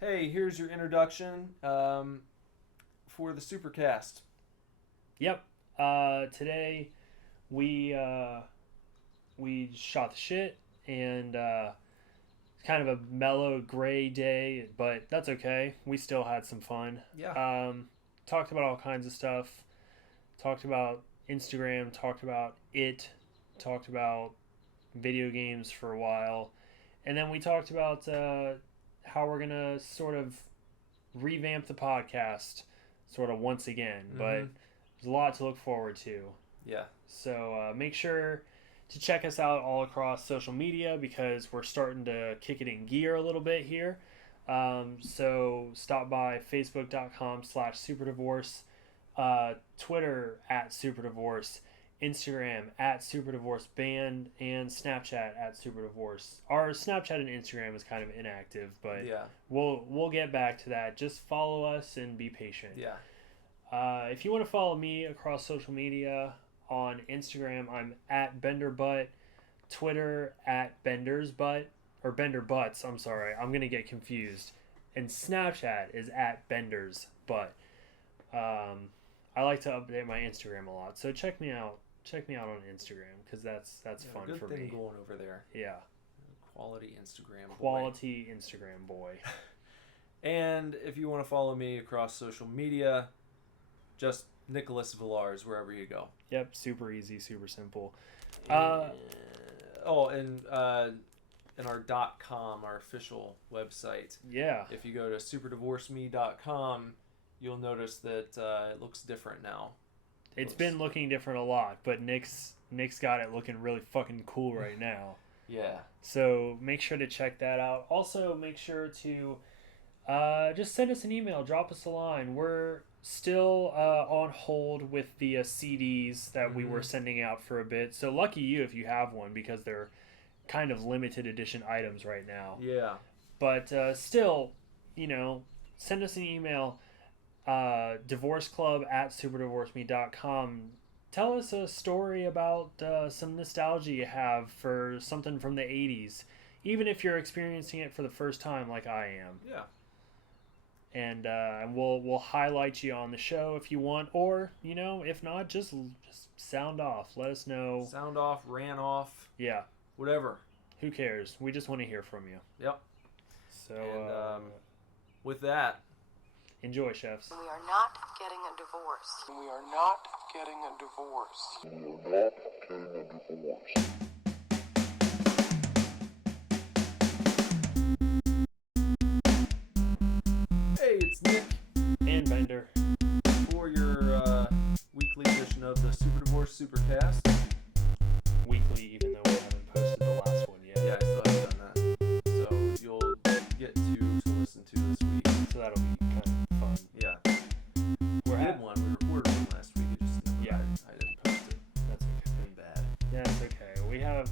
Hey, here's your introduction for the Supercast. Yep. Today we we shot the shit and it's kind of a mellow gray day, but that's okay. We still had some fun. Yeah. Talked about all kinds of stuff. Talked about Instagram. Talked about it. Talked about video games for a while, and then we talked about how we're gonna sort of revamp the podcast, sort of once again. But Mm-hmm. there's a lot to look forward to. Yeah. So make sure to check us out all across social media because we're starting to kick it in gear a little bit here. So stop by facebook.com/superdivorce, Twitter @superdivorce, Instagram @superdivorceband, and Snapchat @superdivorce. Our Snapchat and Instagram is kind of inactive, but Yeah. we'll get back to that. Just follow us and be patient. Yeah. If you want to follow me across social media, on Instagram, I'm @BenderButt, Twitter @BendersButt, or BenderButts, I'm sorry, I'm going to get confused. And Snapchat is @BendersButt. I like to update my Instagram a lot, so check me out. Check me out on Instagram because that's fun good for thing me. going over there. Yeah, Quality Instagram boy. quality Instagram boy. And if you want to follow me across social media, just Nicholas Villars wherever you go. Yep, super easy, super simple. And our .com, our official website. Yeah, If you go to superdivorceme.com, you'll notice that it looks different now. it's been looking different a lot, but Nick's got it looking really fucking cool right now. Yeah. So make sure to check that out. Also, make sure to just send us an email, drop us a line. We're still on hold with the CDs that we were sending out for a bit. So lucky you if you have one because they're kind of limited edition items right now. Yeah. But still, send us an email, divorceclub@superdivorceme.com. Tell us a story about some nostalgia you have for something from the 80s, even if you're experiencing it for the first time like I am. Yeah. And we'll highlight you on the show if you want, or if not, just sound off. Let us know. Sound off, ran off, Yeah, whatever. who cares? We just want to hear from you. Yep. So And with that, enjoy, chefs. We are not getting a divorce. We are not getting a divorce. hey, it's Nick And Bender. for your weekly edition of the Super Divorce Supercast. Weekly, even though we haven't posted the last one yet. Yeah, I still haven't done that. So you'll get to listen to this week. So that'll be kind of fun. Yeah. We're We at did one. We recorded one last week. It just Yeah. I didn't post it. That's okay. It's been bad. That's okay. We have,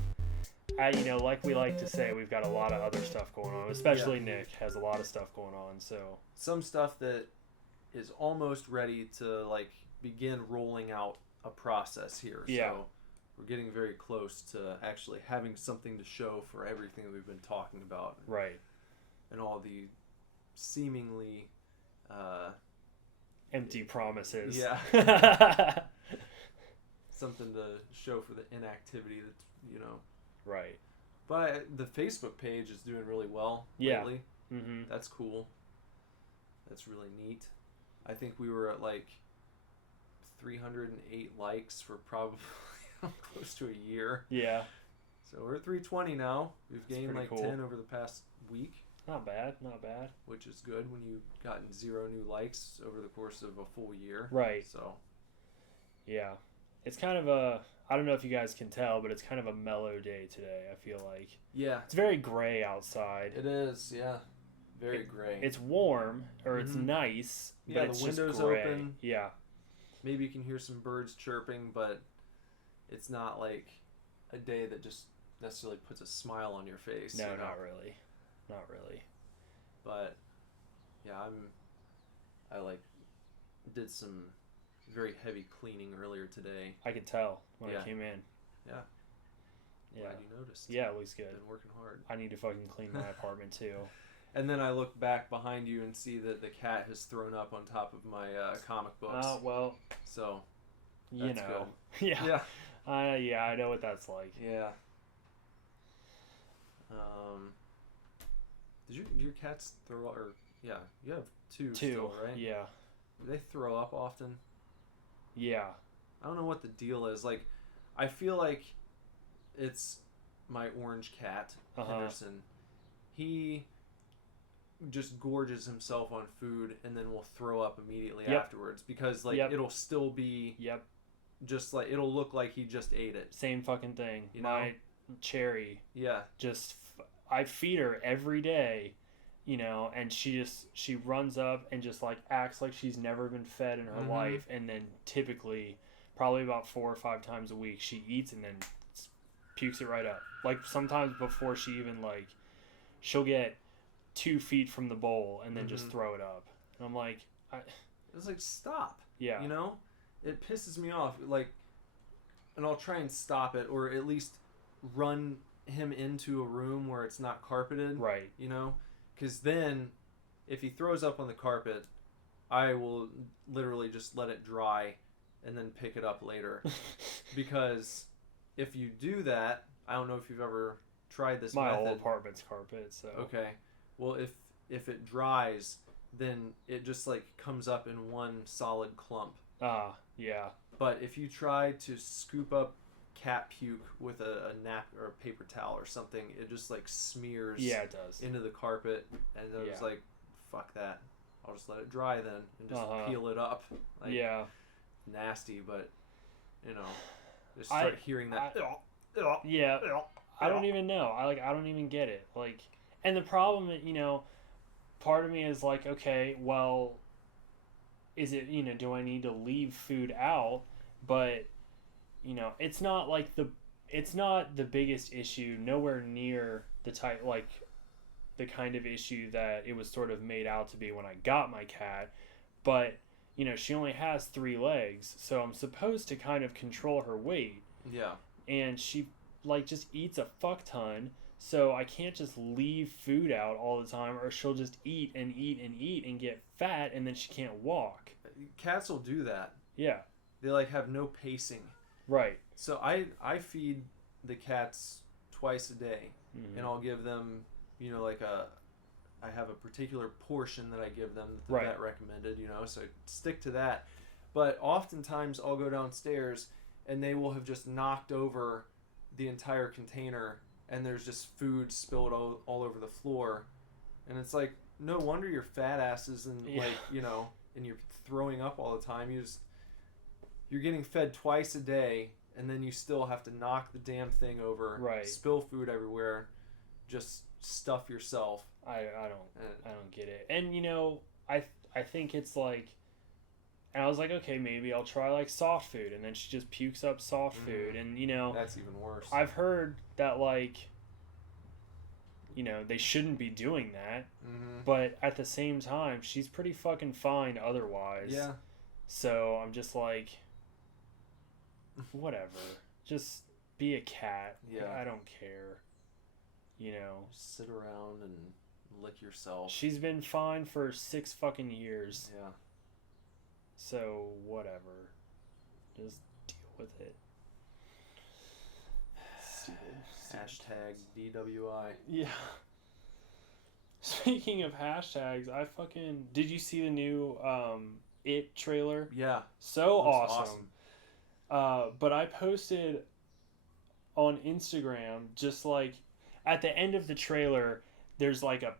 like we like to say, we've got a lot of other stuff going on. Especially Nick has a lot of stuff going on. So Some stuff that is almost ready to begin rolling out a process here. Yeah. So we're getting very close to actually having something to show for everything that we've been talking about right, and all the seemingly empty promises. yeah something to show for the inactivity that's Right. but the Facebook page is doing really well Yeah. lately. Mm-hmm. That's cool. That's really neat. I think we were at 308 likes for probably close to a year. Yeah. So we're at 320 now. We've That's gained pretty cool. 10 over the past week, Not bad. Not bad. which is good when you've gotten 0 new likes over the course of a full year. Right. So Yeah. It's kind of a, I don't know if you guys can tell, but it's kind of a mellow day today, I feel like. yeah, It's very gray outside. it is. Yeah, very gray. It's warm, or it's Mhm. nice, Yeah, but the it's just window's gray. open. Yeah. Maybe you can hear some birds chirping, but it's not like a day that just necessarily puts a smile on your face. No, not really. Not really. But yeah, I did some very heavy cleaning earlier today. I could tell when Yeah. I came in. Yeah. Yeah. Glad you noticed. Yeah, it looks good. Been working hard. I need to fucking clean my apartment too. And then I look back behind you and see that the cat has thrown up on top of my comic books. Oh, well, So, you that's know. good. Yeah. Yeah, I know what that's like. Yeah. Did your cats throw up? Or, yeah, you have two still, right? Yeah. Do they throw up often? Yeah. I don't know what the deal is. Like, I feel like it's my orange cat, Henderson. He just gorges himself on food and then will throw up immediately afterwards because, like, it'll still be just like, it'll look like he just ate it. Same fucking thing. You know? My Cherry. Yeah. Just, I feed her every day, you know, and she runs up and just, like, acts like she's never been fed in her life, and then typically, probably about 4 or 5 times a week, she eats and then pukes it right up. Like, sometimes before she even, like, she'll get 2 feet from the bowl and then just throw it up. And I'm like, it's like, stop. Yeah. You know? It pisses me off. Like, and I'll try and stop it, or at least run him into a room where it's not carpeted. Right. You know? Because then, if he throws up on the carpet, I will literally just let it dry and then pick it up later. Because if you do that, I don't know if you've ever tried this My method. whole apartment's carpet, so. Okay. Well, if it dries, then it just, like, comes up in one solid clump. Yeah. But if you try to scoop up cat puke with a nap or a paper towel or something, it just, like, smears it does. into the carpet, and I was like, fuck that. I'll just let it dry then and just peel it up. Like, nasty, but, you know, just start hearing that. I don't even know. I don't even get it. Like, and the problem, you know, part of me is like, okay, well, is it, you know, do I need to leave food out? But, you know, it's not the biggest issue, nowhere near the type, like, the kind of issue that it was sort of made out to be when I got my cat. But, you know, she only has 3 legs, so I'm supposed to kind of control her weight. Yeah. And she, like, just eats a fuck ton, so I can't just leave food out all the time, or she'll just eat and eat and eat and get fat, and then she can't walk. Cats will do that. Yeah. They, like, have no pacing. Right. So I feed the cats twice a day, and I'll give them, you know, like I have a particular portion that I give them that the vet recommended, you know, so stick to that. But oftentimes I'll go downstairs and they will have just knocked over the entire container and there's just food spilled all over the floor. And it's like, no wonder you're fat asses and like, you know, and you're throwing up all the time. You're getting fed twice a day and then you still have to knock the damn thing over, spill food everywhere, just stuff yourself. I don't get it. And, you know, I think it's like, and I was like, okay, maybe I'll try, like, soft food, and then she just pukes up soft food, and, you know, that's even worse. I've heard that, like, you know, they shouldn't be doing that, but at the same time, she's pretty fucking fine otherwise. Yeah. So I'm just like, whatever. Just be a cat. Yeah. I don't care. You know. Just sit around and lick yourself. She's been fine for 6 fucking years. Yeah. So, whatever. Just deal with it. Hashtag DWI. Yeah. Speaking of hashtags, did you see the new It trailer? Yeah. So awesome. But I posted on Instagram, just like, at the end of the trailer, there's like a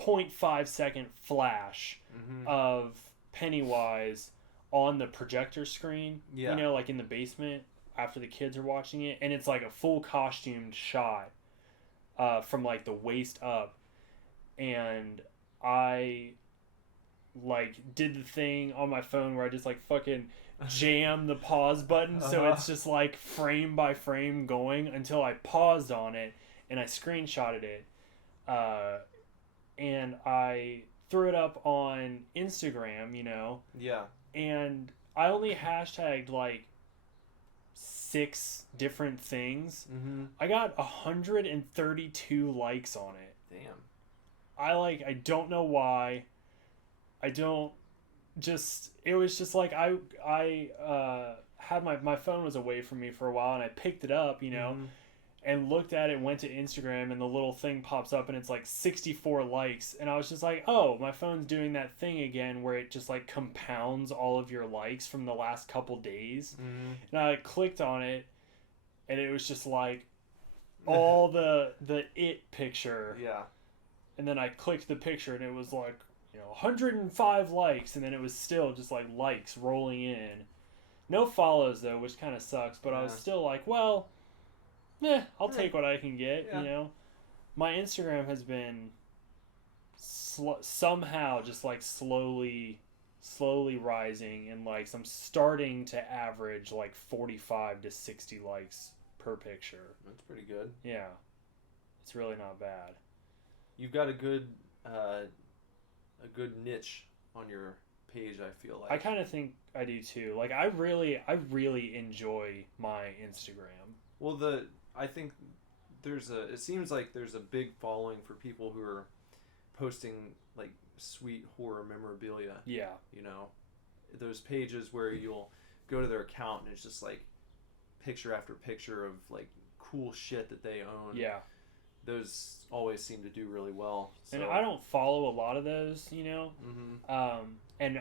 0.5 second flash of Pennywise on the projector screen, you know, like in the basement after the kids are watching it, and it's like a full costumed shot from like the waist up, and I like did the thing on my phone where I just like fucking jam the pause button so it's just like frame by frame going until I paused on it and I screenshotted it, and I threw it up on Instagram, you know. Yeah. And I only hashtagged like 6 different things. I got 132 likes on it. Damn. I don't know why. It was just like I had my phone was away from me for a while, and I picked it up, and looked at it, went to Instagram, and the little thing pops up, and it's like 64 likes, and I was just like, oh, my phone's doing that thing again where it just like compounds all of your likes from the last couple days, and I clicked on it, and it was just like all the it picture, and then I clicked the picture, and it was like 105 likes, and then it was still just like likes rolling in, no follows though, which kind of sucks, but I was still like, well, I'll take what I can get, My Instagram has been somehow just like slowly rising, and like I'm starting to average like 45 to 60 likes per picture. That's pretty good. Yeah. It's really not bad. You've got a good niche on your page, I feel like. I kind of think I do too. Like I really enjoy my Instagram. Well, I think it seems like there's a big following for people who are posting like sweet horror memorabilia. Yeah. Those pages where you'll go to their account and it's just like picture after picture of like cool shit that they own. Yeah. Those always seem to do really well. So. And I don't follow a lot of those, and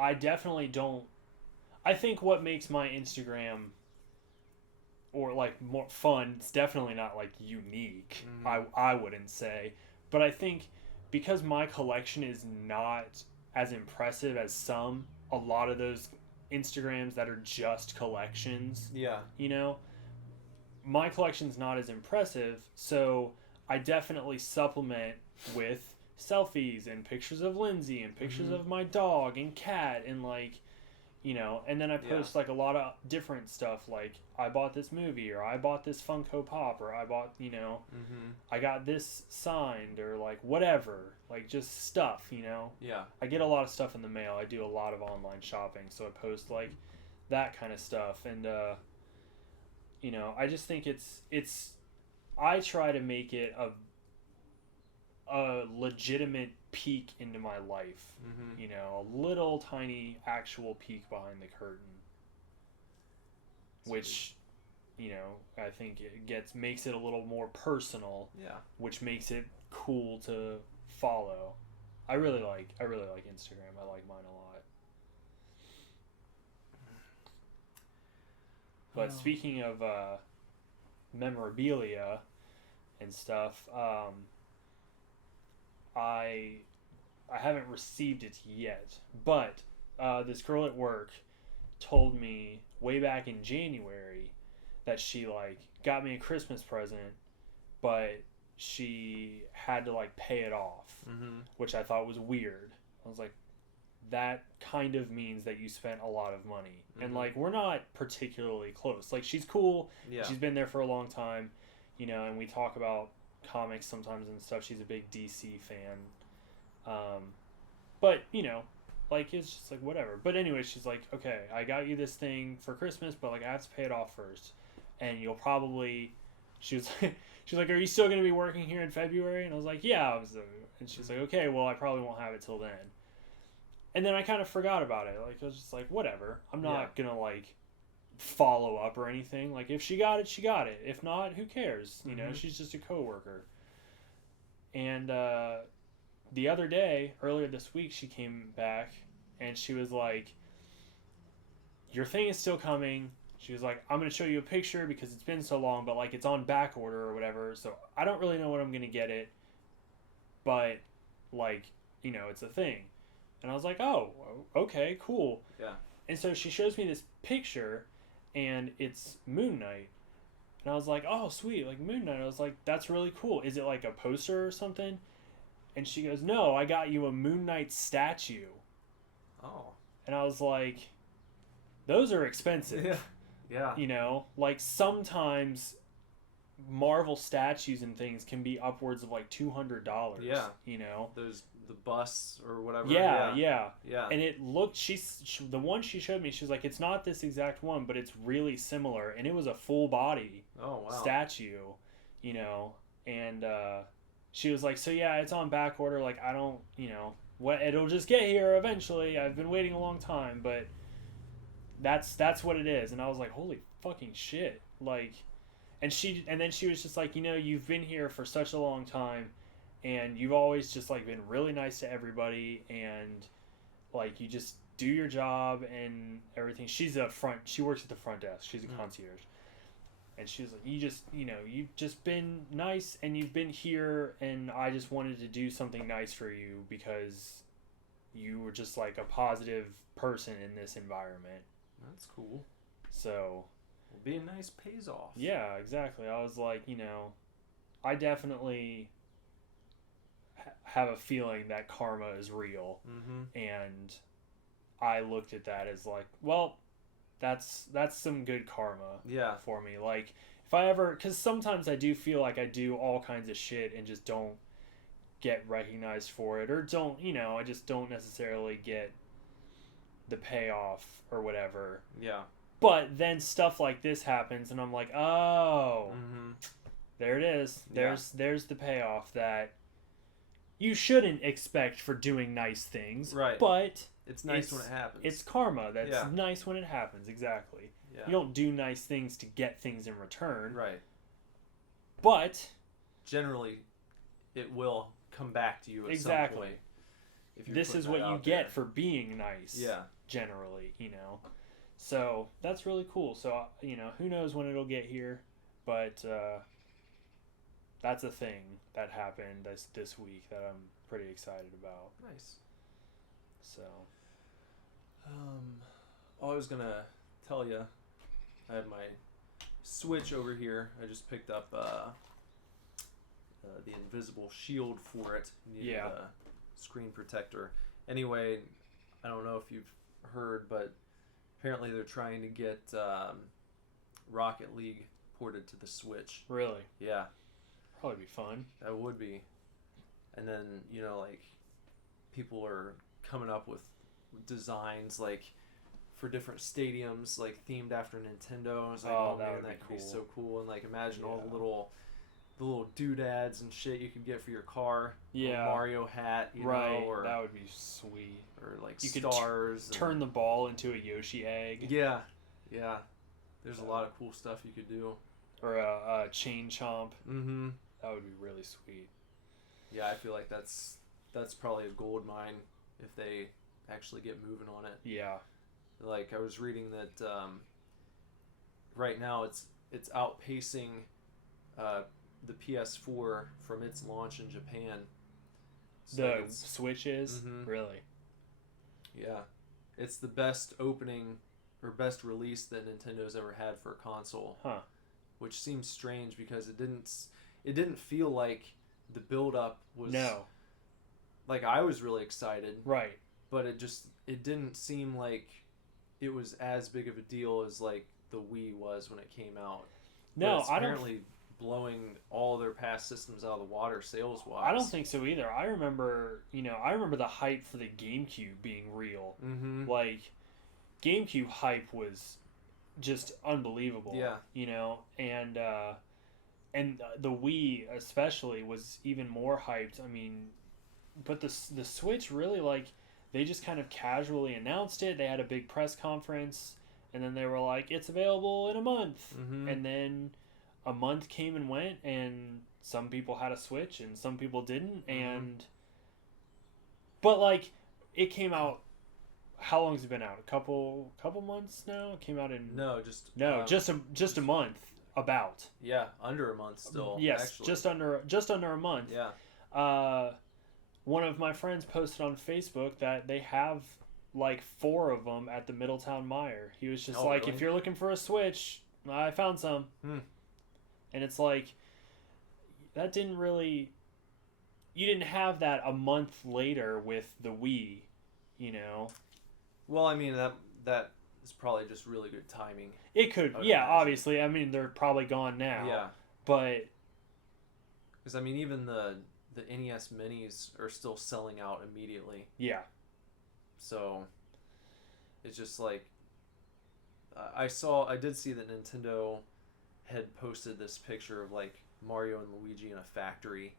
I definitely don't. I think what makes my Instagram or like more fun, it's definitely not like unique. I wouldn't say, but I think because my collection is not as impressive as a lot of those Instagrams that are just collections. Yeah. My collection's not as impressive, so I definitely supplement with selfies and pictures of Lindsay and pictures of my dog and cat and like, and then I post like a lot of different stuff, like I bought this movie, or I bought this Funko Pop, or I bought, I got this signed, or like whatever, like just stuff, Yeah. I get a lot of stuff in the mail. I do a lot of online shopping, so I post like that kind of stuff, and I just think it's I try to make it a legitimate peek into my life, a little tiny actual peek behind the curtain, which I think it makes it a little more personal, which makes it cool to follow. I really like Instagram. I like mine a lot. But speaking of memorabilia and stuff, I haven't received it yet, but this girl at work told me way back in January that she like got me a Christmas present, but she had to like pay it off, which I thought was weird. I was like, that kind of means that you spent a lot of money, and like we're not particularly close. Like she's cool, she's been there for a long time, and we talk about comics sometimes and stuff. She's a big DC fan, but like it's just like whatever. But anyway, she's like, okay, I got you this thing for Christmas, but like I have to pay it off first, and you'll probably. She's like, are you still going to be working here in February? And I was like, yeah. And she's like, okay, well I probably won't have it till then. And then I kind of forgot about it. Like I was just like, whatever. I'm not gonna like follow up or anything. Like if she got it, she got it. If not, who cares? She's just a coworker. And the other day, earlier this week, she came back and she was like, your thing is still coming. She was like, I'm gonna show you a picture because it's been so long, but like it's on back order or whatever. So I don't really know when I'm gonna get it, but like it's a thing. And I was like, oh, okay, cool. Yeah. And so she shows me this picture, and it's Moon Knight. And I was like, oh, sweet, like Moon Knight. I was like, that's really cool. Is it like a poster or something? And she goes, no, I got you a Moon Knight statue. Oh. And I was like, those are expensive. Yeah. Like sometimes Marvel statues and things can be upwards of like $200. Yeah. Those the busts or whatever. Yeah. And it looked. The one she showed me. She was like, it's not this exact one, but it's really similar, and it was a full body statue. And she was like, so yeah, it's on back order. Like, I don't, what, it'll just get here eventually. I've been waiting a long time, but that's what it is. And I was like, holy fucking shit. Like, and then she was just like, you've been here for such a long time, and you've always just like been really nice to everybody, and like you just do your job and everything. She works at the front desk. She's a concierge. And she was like, you've just been nice, and you've been here, and I just wanted to do something nice for you because you were just like a positive person in this environment. That's cool. So, well, being nice pays off. Yeah, exactly. I was like, I definitely have a feeling that karma is real. And I looked at that as like, well, that's some good karma for me. Like, if I ever, because sometimes I do feel like I do all kinds of shit and just don't get recognized for it, or don't, I just don't necessarily get the payoff or whatever. Yeah. But then stuff like this happens, and I'm like, oh, there it is. There's the payoff that you shouldn't expect for doing nice things. Right. But it's nice when it happens. It's karma. That's nice when it happens. Exactly. Yeah. You don't do nice things to get things in return. Right. But generally, it will come back to you at some point. This is what you get for being nice. Yeah. Generally, So that's really cool. So, who knows when it'll get here, but that's a thing that happened this week that I'm pretty excited about. Nice. So, I was gonna tell you, I have my Switch over here. I just picked up the invisible shield for it. Needed a screen protector. Anyway, I don't know if you've heard, but apparently they're trying to get Rocket League ported to the Switch. Really? Yeah. Probably be fun. That would be. And then, like, people are coming up with designs, like, for different stadiums, like, themed after Nintendo. I was like, oh man, that could be so cool. And, like, imagine all the little doodads and shit you could get for your car. Yeah. Mario hat, you know, or that would be sweet. Or like you stars. Could turn the ball into a Yoshi egg. Yeah, yeah. There's a lot of cool stuff you could do. Or a chain chomp. Mm-hmm. That would be really sweet. Yeah, I feel like that's probably a gold mine if they actually get moving on it. Yeah. Like I was reading that right now it's outpacing the PS4 from its launch in Japan. So the Switch is? Mm-hmm. Really? Yeah. It's the best opening or best release that Nintendo's ever had for a console. Huh. Which seems strange because it didn't feel like the build up was like I was really excited. Right. But it didn't seem like it was as big of a deal as like the Wii was when it came out. No, it's apparently blowing all their past systems out of the water sales wise. I don't think so either. I remember the hype for the GameCube being real. Mm-hmm. Like GameCube hype was just unbelievable. Yeah. And the Wii especially was even more hyped. I mean, but the Switch really, like, they just kind of casually announced it. They had a big press conference, and then they were like, it's available in a month. Mm-hmm. And then a month came and went, and some people had a Switch and some people didn't. Mm-hmm. But like, it came out. How long has it been out? A couple months now. It came out in just a month. About under a month still. Yes, actually. just under a month. Yeah. One of my friends posted on Facebook that they have like 4 of them at the Middletown Meijer. He was just like, really? if you're looking for a Switch, I found some. And it's like, that didn't really. You didn't have that a month later with the Wii, Well, I mean that is probably just really good timing. It could, obviously. I mean, they're probably gone now. Yeah. But because I mean, even the NES Minis are still selling out immediately. Yeah. So it's just like I did see that Nintendo had posted this picture of like Mario and Luigi in a factory,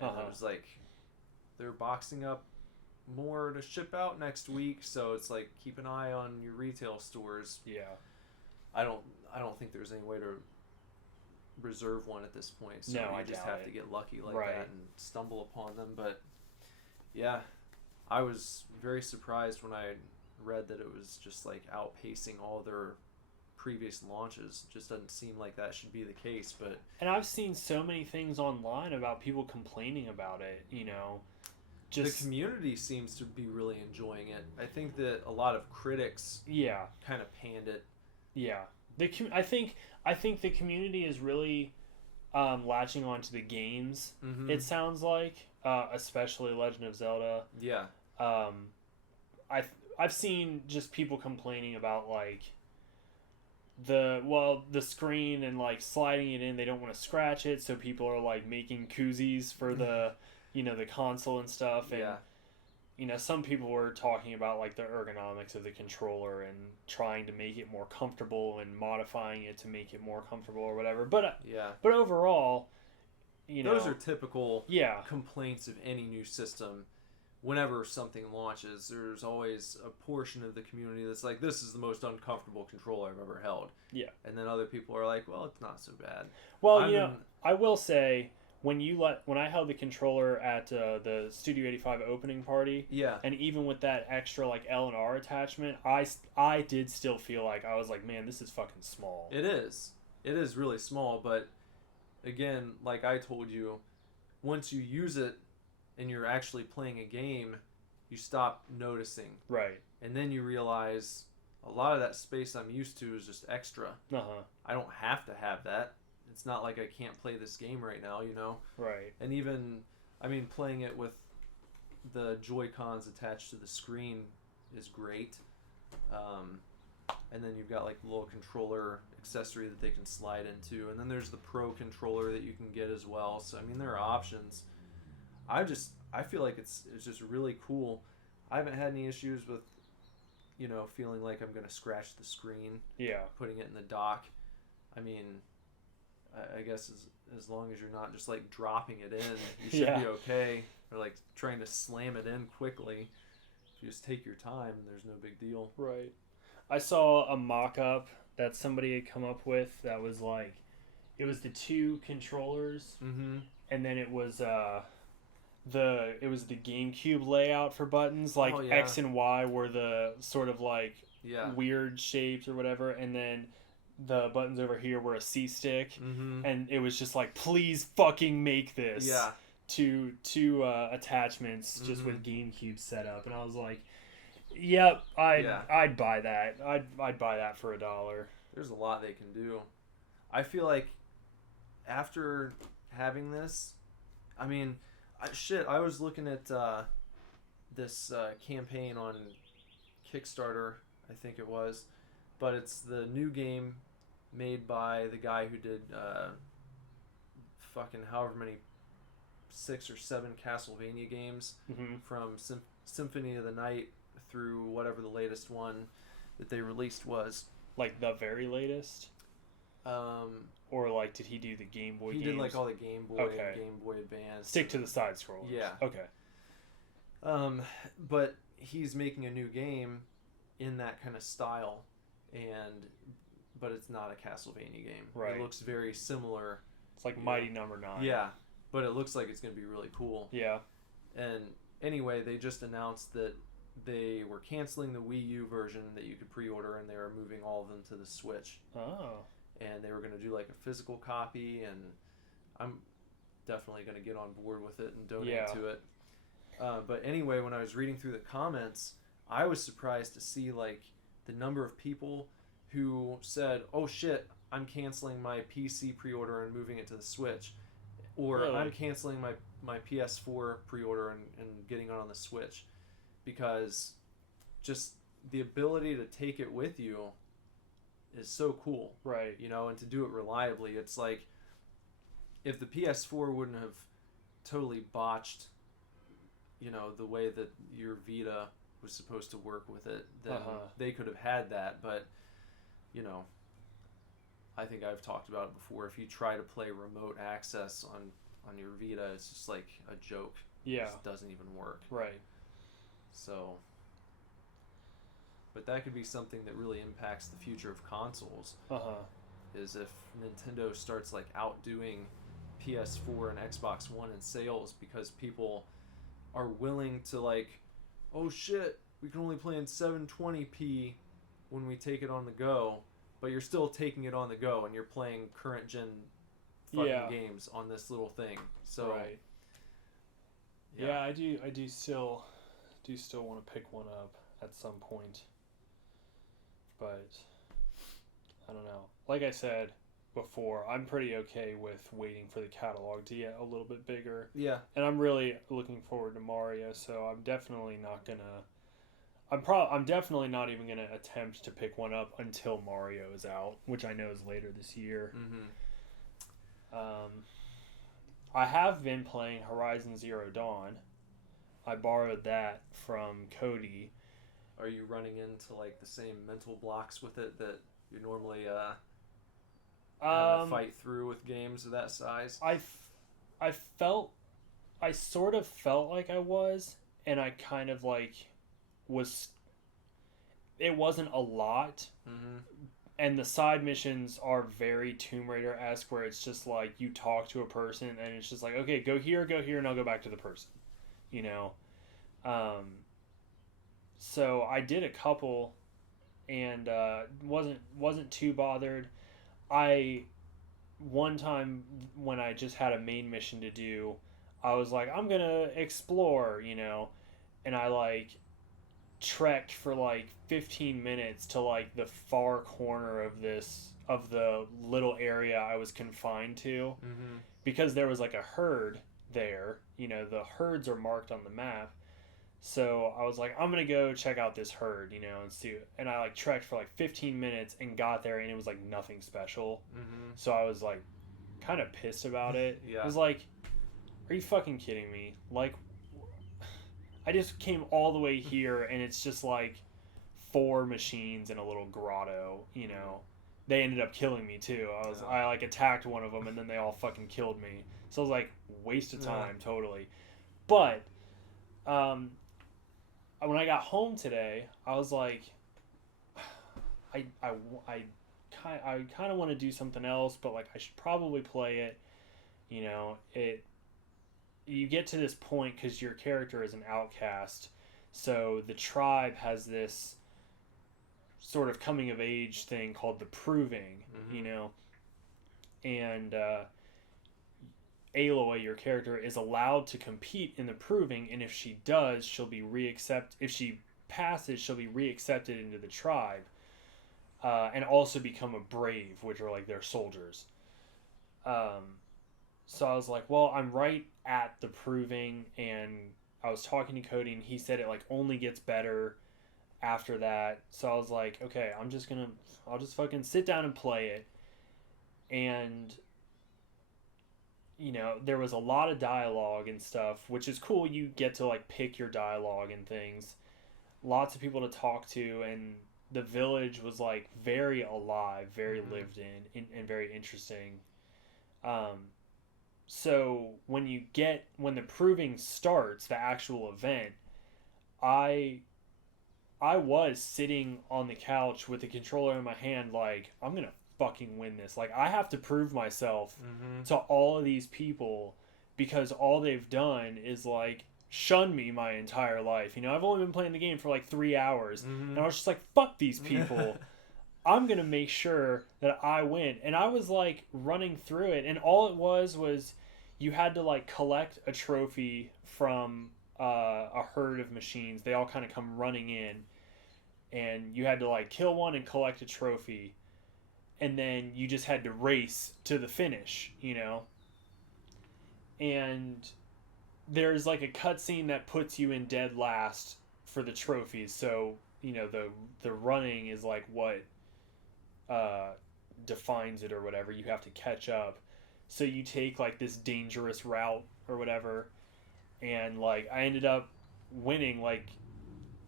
And it was like, they're boxing up more to ship out next week, so it's like, keep an eye on your retail stores. Yeah. I don't think there's any way to reserve one at this point, so you just have to get lucky like that and stumble upon them. But yeah, I was very surprised when I read that it was just like outpacing all their previous launches. Just doesn't seem like that should be the case. But and I've seen so many things online about people complaining about it, you know. Just, the community seems to be really enjoying it. I think that a lot of critics kind of panned it. Yeah. I think the community is really latching on to the games. Mm-hmm. It sounds like, especially Legend of Zelda. Yeah. I've seen just people complaining about like the screen and like sliding it in. They don't want to scratch it, so people are like making koozies for the the console and stuff. And some people were talking about like the ergonomics of the controller and trying to make it more comfortable and modifying it to make it more comfortable or whatever. But but overall, those are typical complaints of any new system. Whenever something launches, there's always a portion of the community that's like, this is the most uncomfortable controller I've ever held. Yeah. And then other people are like, well, it's not so bad. Well, I will say, when I held the controller at the Studio 85 opening party, and even with that extra like L and R attachment, I did still feel like I was like, man, this is fucking small. It is really small, but again, like I told you, once you use it and you're actually playing a game, you stop noticing. Right. And then you realize a lot of that space I'm used to is just extra. I don't have to have that. It's not like I can't play this game right now, Right. And even, playing it with the Joy-Cons attached to the screen is great. And then you've got like the little controller accessory that they can slide into. And then there's the Pro controller that you can get as well. So, there are options. I feel like it's just really cool. I haven't had any issues with, feeling like I'm going to scratch the screen. Yeah. Putting it in the dock. I guess as long as you're not just like dropping it in, you should be okay. Or like trying to slam it in quickly. If you just take your time, there's no big deal. Right. I saw a mock-up that somebody had come up with that was like, it was the two controllers, and then it was the GameCube layout for buttons, like X and Y were the sort of like weird shapes or whatever, and then the buttons over here were a C-stick, and it was just like, please fucking make this. Yeah. Two attachments just with GameCube setup, and I was like, yep, I'd buy that. I'd buy that for $1. There's a lot they can do. I feel like after having this, I was looking at this campaign on Kickstarter, I think it was, but it's the new game made by the guy who did fucking however many 6 or 7 Castlevania games, from Symphony of the Night through whatever the latest one that they released was. Like the very latest? Or like, did he do the Game Boy games? He did like all the Game Boy and Game Boy Advance. Stick to the side scrollers. Yeah. Okay. But he's making a new game in that kind of style, but it's not a Castlevania game. Right. It looks very similar. It's like Mighty Number 9. Yeah, but it looks like it's going to be really cool. Yeah. And anyway, they just announced that they were canceling the Wii U version that you could pre-order, and they were moving all of them to the Switch. Oh. And they were going to do like a physical copy, and I'm definitely going to get on board with it and donate to it. But anyway, when I was reading through the comments, I was surprised to see like the number of people who said, oh shit, I'm canceling my PC pre-order and moving it to the Switch. Or really? I'm canceling my PS4 pre-order and getting it on the Switch. Because just the ability to take it with you is so cool. Right. And to do it reliably. It's like, if the PS4 wouldn't have totally botched, the way that your Vita was supposed to work with it, then they could have had that. But, I think I've talked about it before. If you try to play remote access on on your Vita, it's just like a joke. Yeah. It just doesn't even work. Right. So, but that could be something that really impacts the future of consoles. Is if Nintendo starts like outdoing PS4 and Xbox One in sales because people are willing to like, oh shit, we can only play in 720p when we take it on the go, but you're still taking it on the go and you're playing current gen fucking games on this little thing. So right. Yeah, I do still want to pick one up at some point. But I don't know. Like I said before, I'm pretty okay with waiting for the catalog to get a little bit bigger. Yeah. And I'm really looking forward to Mario, so I'm definitely not gonna I'm definitely not even gonna attempt to pick one up until Mario is out, which I know is later this year. I have been playing Horizon Zero Dawn. I borrowed that from Cody. Are you running into like the same mental blocks with it that you normally having to fight through with games of that size? I sort of felt like I was, and I kind of like was. It wasn't a lot, and the side missions are very Tomb Raider-esque, where it's just like you talk to a person, and it's just like, okay, go here, and I'll go back to the person, you know. So I did a couple, and wasn't too bothered. One time when I just had a main mission to do, I was like, I'm gonna explore, you know, and I like trekked for like 15 minutes to like the far corner of the little area I was confined to, because there was like a herd there. You know, the herds are marked on the map. So I was like, I'm going to go check out this herd, you know, and see. And I like trekked for like 15 minutes and got there, and it was like nothing special. So I was like kind of pissed about it. I was like, are you fucking kidding me? Like, I just came all the way here, and it's just like 4 machines in a little grotto, you know. They ended up killing me too. I like attacked one of them, and then they all fucking killed me. So I was like, waste of time, totally. But when I got home today, I was like, I kind of want to do something else, but like I should probably play it. You know, you get to this point because your character is an outcast, so the tribe has this sort of coming of age thing called the Proving, you know, and Aloy, your character, is allowed to compete in the Proving, and if she does, she'll be if she passes, she'll be reaccepted into the tribe, and also become a brave, which are like their soldiers. So I was like, well, I'm right at the Proving, and I was talking to Cody, and he said it like only gets better after that. So I was like, okay, I'll just fucking sit down and play it. And you know, there was a lot of dialogue and stuff, which is cool. You get to like pick your dialogue and things. Lots of people to talk to, and the village was like very alive, very lived in, and very interesting. So when the Proving starts, the actual event, I was sitting on the couch with the controller in my hand, like, I'm gonna fucking win this. Like, I have to prove myself to all of these people, because all they've done is like shun me my entire life. You know, I've only been playing the game for like 3 hours, and I was just like, fuck these people. I'm gonna make sure that I win. And I was like running through it, and all it was you had to like collect a trophy from a herd of machines. They all kind of come running in, and you had to like kill one and collect a trophy, and then you just had to race to the finish, you know. And there's like a cutscene that puts you in dead last for the trophies, so you know the running is like what defines it or whatever. You have to catch up, so you take like this dangerous route or whatever, and like I ended up winning. Like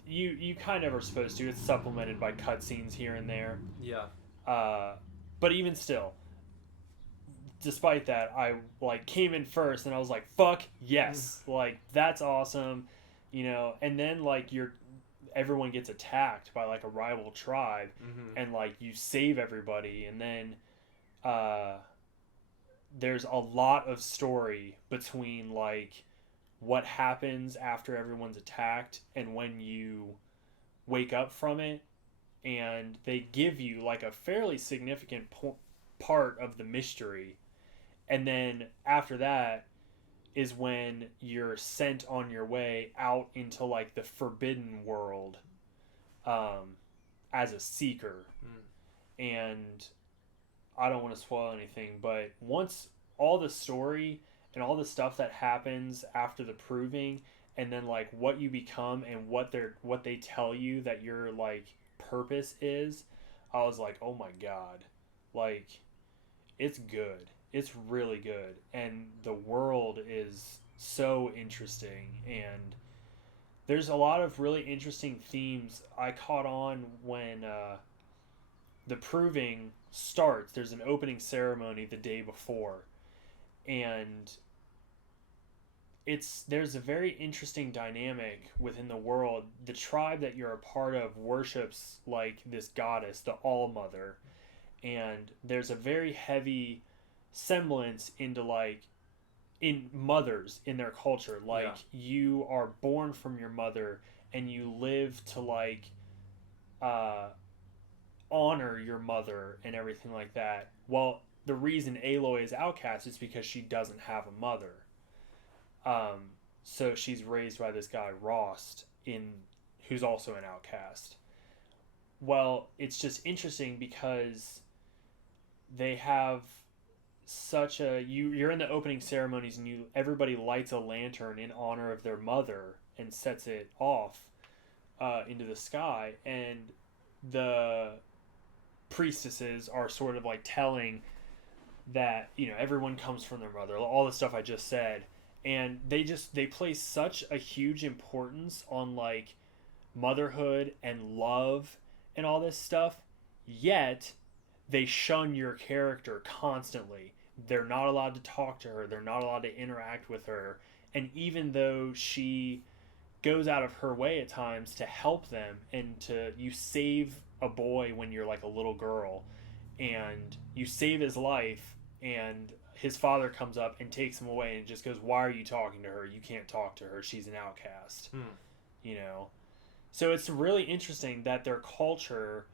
you kind of are supposed to. It's supplemented by cutscenes here and there. Yeah. But even still, despite that, I like came in first, and I was like, fuck yes, like that's awesome, you know. And then like everyone gets attacked by like a rival tribe, and like you save everybody, and then there's a lot of story between like what happens after everyone's attacked and when you wake up from it, and they give you like a fairly significant part of the mystery. And then after that is when you're sent on your way out into like the forbidden world as a seeker. And I don't want to spoil anything, but once all the story and all the stuff that happens after the proving, and then like what you become and what they tell you that your like purpose is, I was like, oh my god, like it's good. It's really good, and the world is so interesting, and there's a lot of really interesting themes I caught on when the proving starts. There's an opening ceremony the day before, and there's a very interesting dynamic within the world. The tribe that you're a part of worships like this goddess, the All Mother, and there's a very heavy semblance into like in mothers in their culture. Like you are born from your mother and you live to like honor your mother and everything like that. Well, the reason Aloy is outcast is because she doesn't have a mother. So she's raised by this guy Rost, who's also an outcast. Well, it's just interesting because they have such a you're in the opening ceremonies, and everybody lights a lantern in honor of their mother and sets it off into the sky, and the priestesses are sort of like telling that, you know, everyone comes from their mother, all the stuff I just said, and they place such a huge importance on like motherhood and love and all this stuff, yet they shun your character constantly. They're not allowed to talk to her. They're not allowed to interact with her. And even though she goes out of her way at times to help them, and you save a boy when you're like a little girl, and you save his life, and his father comes up and takes him away and just goes, why are you talking to her? You can't talk to her. She's an outcast. You know? So it's really interesting that their culture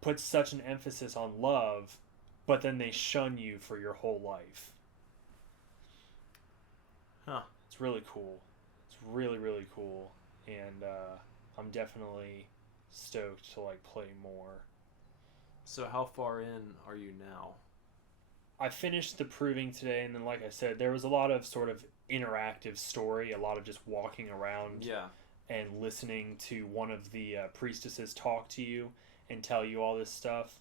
puts such an emphasis on love, but then they shun you for your whole life. It's really cool. It's really, really cool. And I'm definitely stoked to like play more. So how far in are you now? I finished the proving today, and then like I said, there was a lot of sort of interactive story, a lot of just walking around and listening to one of the priestesses talk to you and tell you all this stuff.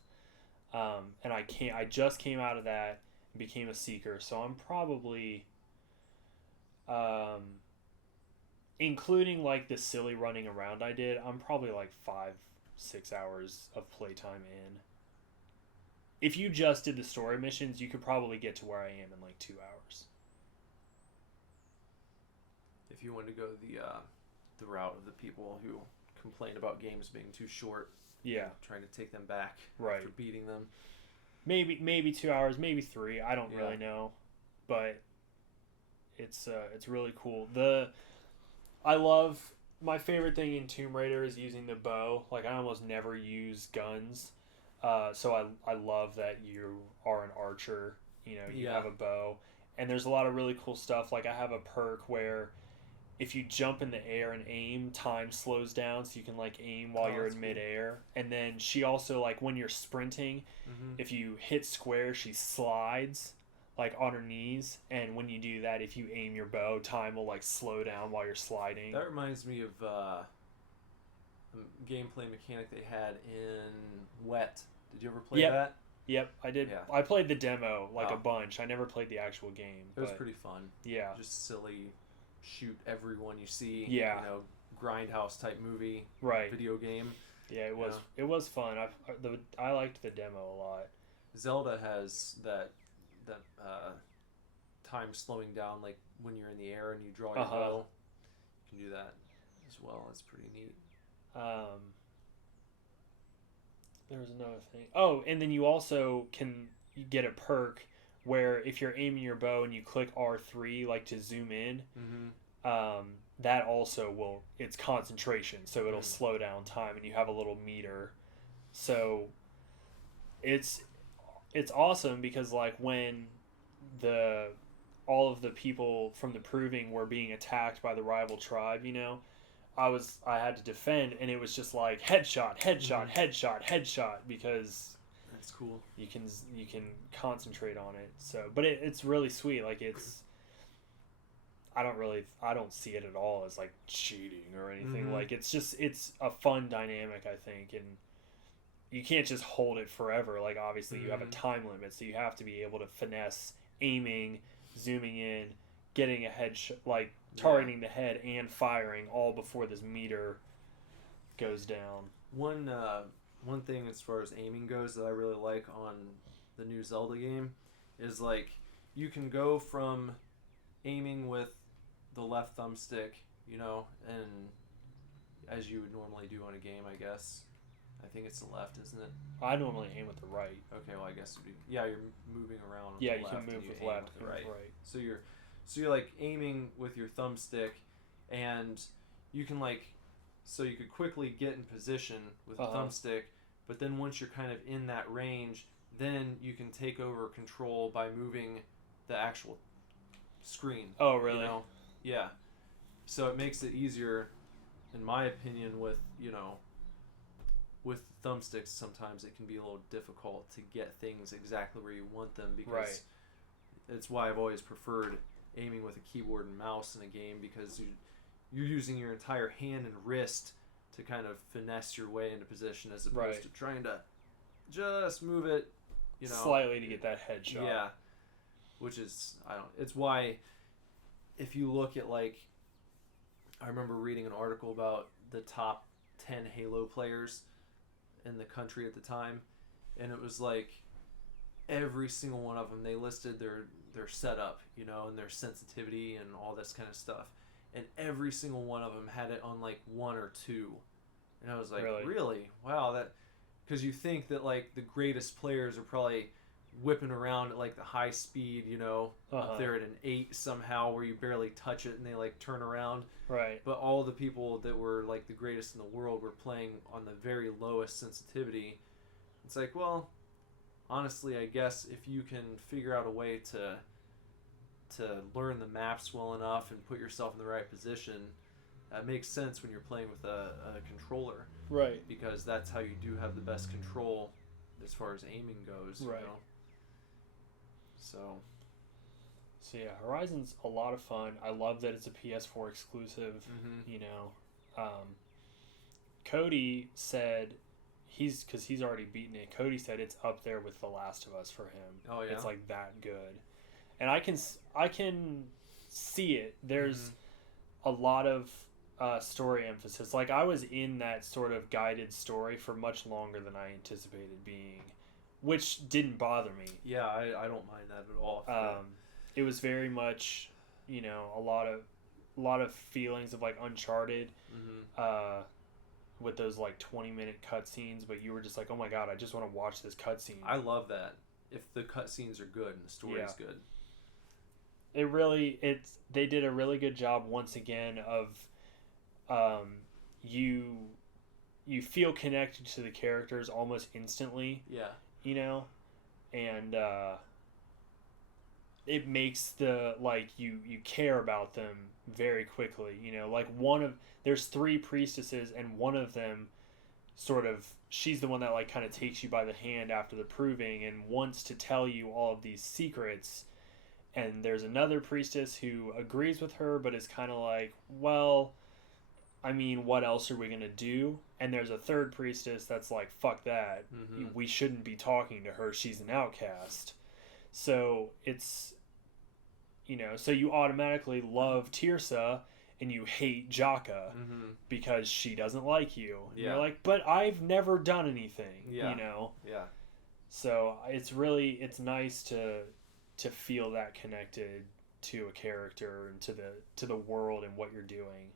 And I just came out of that and became a seeker, so I'm probably including like the silly running around I did, I'm probably like 5-6 hours of playtime in. If you just did the story missions, you could probably get to where I am in like 2 hours. If you want to go the route of the people who complain about games being too short, trying to take them back after beating them, maybe 2 hours, maybe 3. I don't really know, but it's really cool. My favorite thing in Tomb Raider is using the bow. Like I almost never use guns. So I love that you are an archer, you know, you have a bow, and there's a lot of really cool stuff. Like I have a perk where if you jump in the air and aim, time slows down, so you can like aim while you're in midair. And then she also, like when you're sprinting, if you hit square, she slides like on her knees, and when you do that, if you aim your bow, time will like slow down while you're sliding. That reminds me of a gameplay mechanic they had in Wet. Did you ever play that? Yep, I did. Yeah. I played the demo a bunch. I never played the actual game. It was pretty fun. Yeah. Just silly, shoot everyone you see. Yeah. You know, grindhouse type movie. Right. Video game. Yeah, it was. It was fun. I liked the demo a lot. Zelda has that that time slowing down, like when you're in the air and you draw your bow. You can do that as well. It's pretty neat. There was another thing. Oh, and then you also can get a perk where if you're aiming your bow and you click R3 like to zoom in, that also will, it's concentration, so it'll slow down time, and you have a little meter. So it's awesome because like when all of the people from the proving were being attacked by the rival tribe, you know, I had to defend, and it was just like headshot, headshot, because that's cool. You can concentrate on it. So, but it's really sweet. Like I don't see it at all as like cheating or anything. Like it's a fun dynamic, I think, and you can't just hold it forever. Like obviously you have a time limit, so you have to be able to finesse aiming, zooming in, getting a headshot, like targeting the head and firing all before this meter goes down. One thing as far as aiming goes that I really like on the new Zelda game is like you can go from aiming with the left thumbstick, you know, and as you would normally do on a game, I guess. I think it's the left, isn't it? I normally aim with the right. Okay, well I guess you're moving around with the left. Yeah, you can move with left and right. So you're like aiming with your thumbstick, and you can so you could quickly get in position with the thumbstick, but then once you're kind of in that range, then you can take over control by moving the actual screen. Oh, really? You know? Yeah. So it makes it easier, in my opinion, with thumbsticks. Sometimes it can be a little difficult to get things exactly where you want them, because it's why I've always preferred aiming with a keyboard and mouse in a game, because you're using your entire hand and wrist to kind of finesse your way into position, as opposed to trying to just move it, slightly to get that headshot. Yeah, which is it's why if you look at I remember reading an article about the top 10 Halo players in the country at the time, and it was like every single one of them, they listed their setup, and their sensitivity and all this kind of stuff, and every single one of them had it on 1 or 2, and I was like, really? Wow, that, because you think that the greatest players are probably whipping around at the high speed, up there at an 8 somehow, where you barely touch it and they turn around. Right. But all the people that were the greatest in the world were playing on the very lowest sensitivity. It's well, honestly, I guess if you can figure out a way to learn the maps well enough and put yourself in the right position, that makes sense when you're playing with a controller. Right. Because that's how you do have the best control as far as aiming goes. Right. So yeah, Horizon's a lot of fun. I love that it's a PS4 exclusive. Cody said because he's already beaten it. Cody said it's up there with The Last of Us for him. Oh yeah, it's that good, and I can see it. There's a lot of story emphasis. I was in that sort of guided story for much longer than I anticipated being, which didn't bother me. Yeah, I don't mind that at all. It was very much, a lot of feelings of Uncharted, with those 20-minute cutscenes, but you were just oh my god, I just want to watch this cutscene. I love that if the cutscenes are good and the story is good. They did a really good job once again of, you feel connected to the characters almost instantly. Yeah. And it makes the you care about them very quickly. There's 3 priestesses, and one of them she's the one that kind of takes you by the hand after the proving and wants to tell you all of these secrets. And there's another priestess who agrees with her, but is kind of well, I mean, what else are we going to do? And there's a third priestess that's fuck that. We shouldn't be talking to her. She's an outcast. So it's, so you automatically love Tirsa and you hate Jaka because she doesn't like you. Yeah. You're but I've never done anything, Yeah. Yeah. So it's nice to to feel that connected to a character and to the world and what you're doing.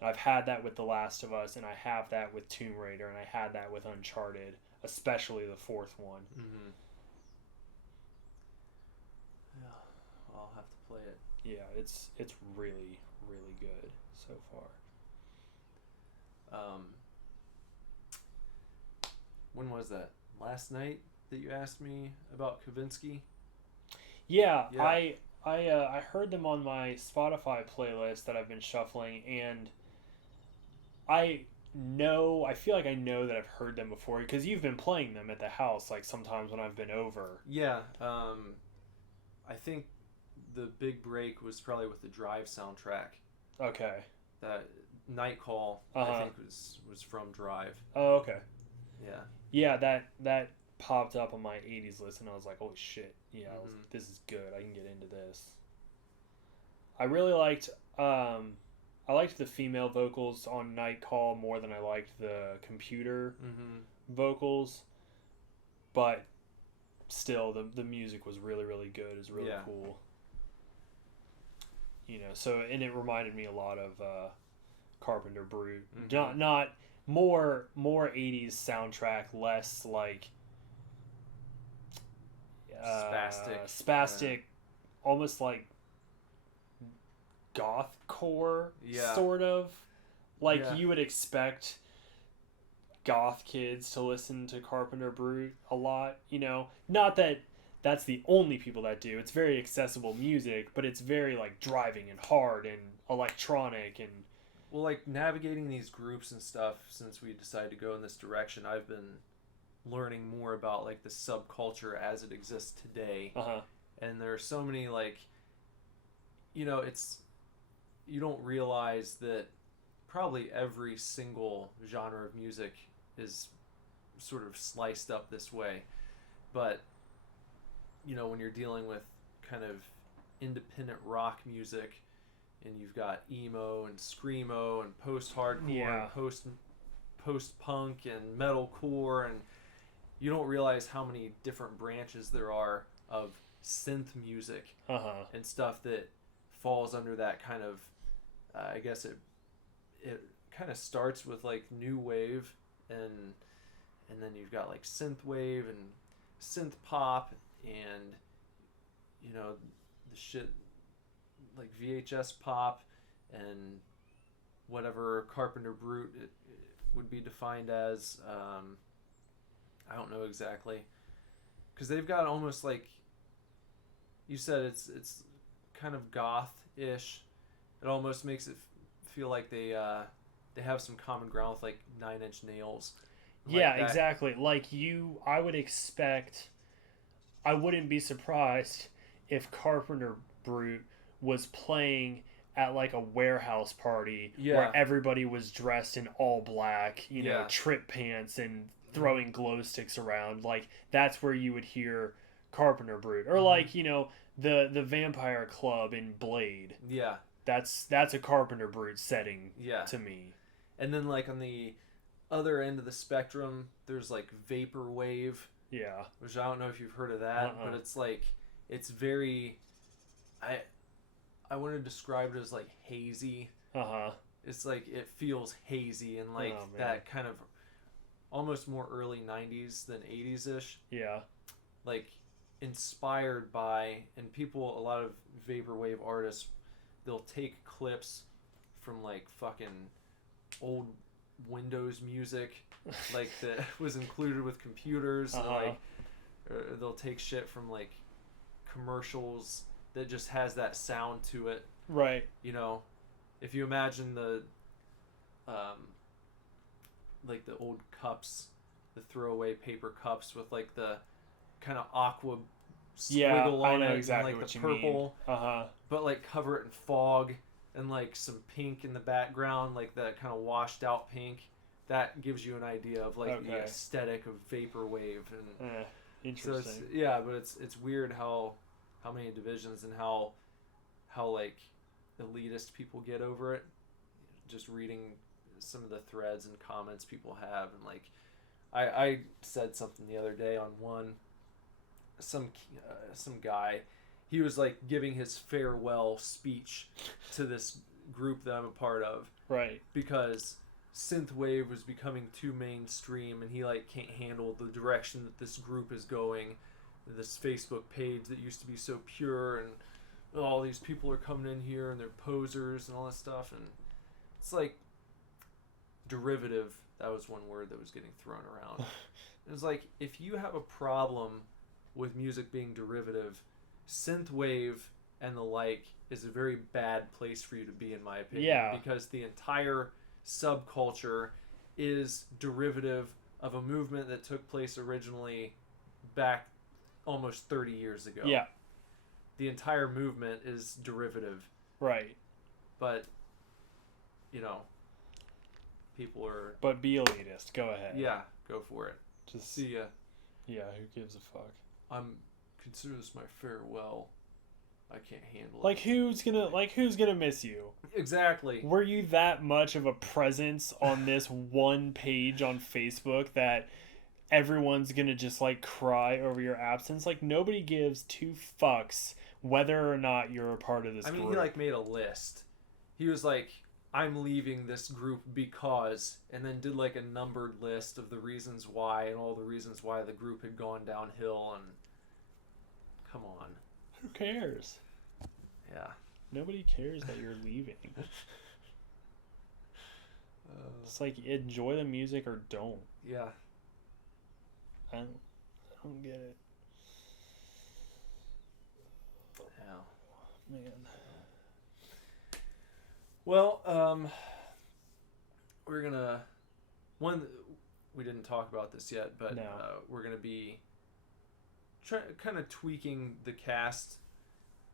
And I've had that with The Last of Us, and I have that with Tomb Raider, and I had that with Uncharted, especially the fourth one. Mm-hmm. Yeah, I'll have to play it. Yeah, it's really, really good so far. When was that? Last night that you asked me about Kavinsky? Yeah. I heard them on my Spotify playlist that I've been shuffling, and I feel like I know that I've heard them before because you've been playing them at the house, like sometimes when I've been over. Yeah, I think the big break was probably with the Drive soundtrack. Okay. That Night Call, I think was from Drive. Oh, okay. Yeah. Yeah, that popped up on my 80s list, and I was like, holy shit, yeah, this is good. I can get into this. I really liked the female vocals on Night Call more than I liked the computer vocals, but still, the music was really, really good. It was really cool. You know, so, and it reminded me a lot of Carpenter Brute. Not more 80s soundtrack, less like spastic, almost like gothcore, sort of. Like you would expect goth kids to listen to Carpenter Brute a lot, you know. Not that that's the only people that do. It's very accessible music, but it's very like driving and hard and electronic and... Well, like navigating these groups and stuff, since we decided to go in this direction, I've been learning more about like the subculture as it exists today. And there are so many like, you know, you don't realize that probably every single genre of music is sort of sliced up this way. But, you know, when you're dealing with kind of independent rock music, and you've got emo and screamo and post-hardcore and post-punk and metalcore, and you don't realize how many different branches there are of synth music and stuff that falls under that kind of, I guess it kind of starts with like new wave, and then you've got like synth wave and synth pop, and you know the shit like VHS pop and whatever Carpenter Brute it would be defined as. I don't know exactly, because they've got almost like you said, it's kind of goth-ish. It almost makes it feel like they have some common ground with like Nine Inch Nails. Yeah, like exactly. Like I would expect. I wouldn't be surprised if Carpenter Brute was playing at like a warehouse party where everybody was dressed in all black, you know, trip pants and throwing glow sticks around. Like that's where you would hear Carpenter Brute, or like, you know, the Vampire Club in Blade. Yeah, that's a Carpenter Brute setting to me. And then like on the other end of the spectrum, there's like Vaporwave. Yeah, which I don't know if you've heard of that, but it's like it's very I want to describe it as like hazy. It's like it feels hazy and like that kind of almost more early 90s than 80s-ish. Yeah. Like inspired by, and people, a lot of vaporwave artists, they'll take clips from like fucking old Windows music like that was included with computers, and like they'll take shit from like commercials that just has that sound to it. Right. You know, if you imagine the like the old cups, the throwaway paper cups with like the kind of aqua squiggle on it, exactly, and like the purple, but like cover it in fog and like some pink in the background, like that kind of washed out pink. That gives you an idea of like the aesthetic of vaporwave. And interesting. So but it's weird how many divisions and how like elitist people get over it. Just reading some of the threads and comments people have, and like I said something the other day on one, some guy, he was like giving his farewell speech to this group that I'm a part of. Right. Because synthwave was becoming too mainstream, and he like can't handle the direction that this group is going. This Facebook page that used to be so pure, and all these people are coming in here and they're posers and all that stuff, and it's like derivative. That was one word that was getting thrown around. It was like, if you have a problem with music being derivative, synthwave and the like is a very bad place for you to be, in my opinion. Yeah. Because the entire subculture is derivative of a movement that took place originally back almost 30 years ago. Yeah. The entire movement is derivative. Right. But, you know, people are... But be elitist. Go ahead. Yeah, go for it. Just see ya. Yeah, who gives a fuck? Consider this my farewell. I can't handle it. Who's gonna miss you? Exactly. Were you that much of a presence on this one page on Facebook that everyone's gonna just like cry over your absence? Like, nobody gives two fucks whether or not you're a part of this group. He like made a list. He was like, I'm leaving this group because, and then did like a numbered list of the reasons why, and all the reasons why the group had gone downhill. And come on, who cares? Yeah, nobody cares that you're leaving. It's like, enjoy the music or don't. Yeah. I don't get it. Yeah. Man. Well, we're gonna we didn't talk about this yet, but no. We're gonna be kind of tweaking the cast.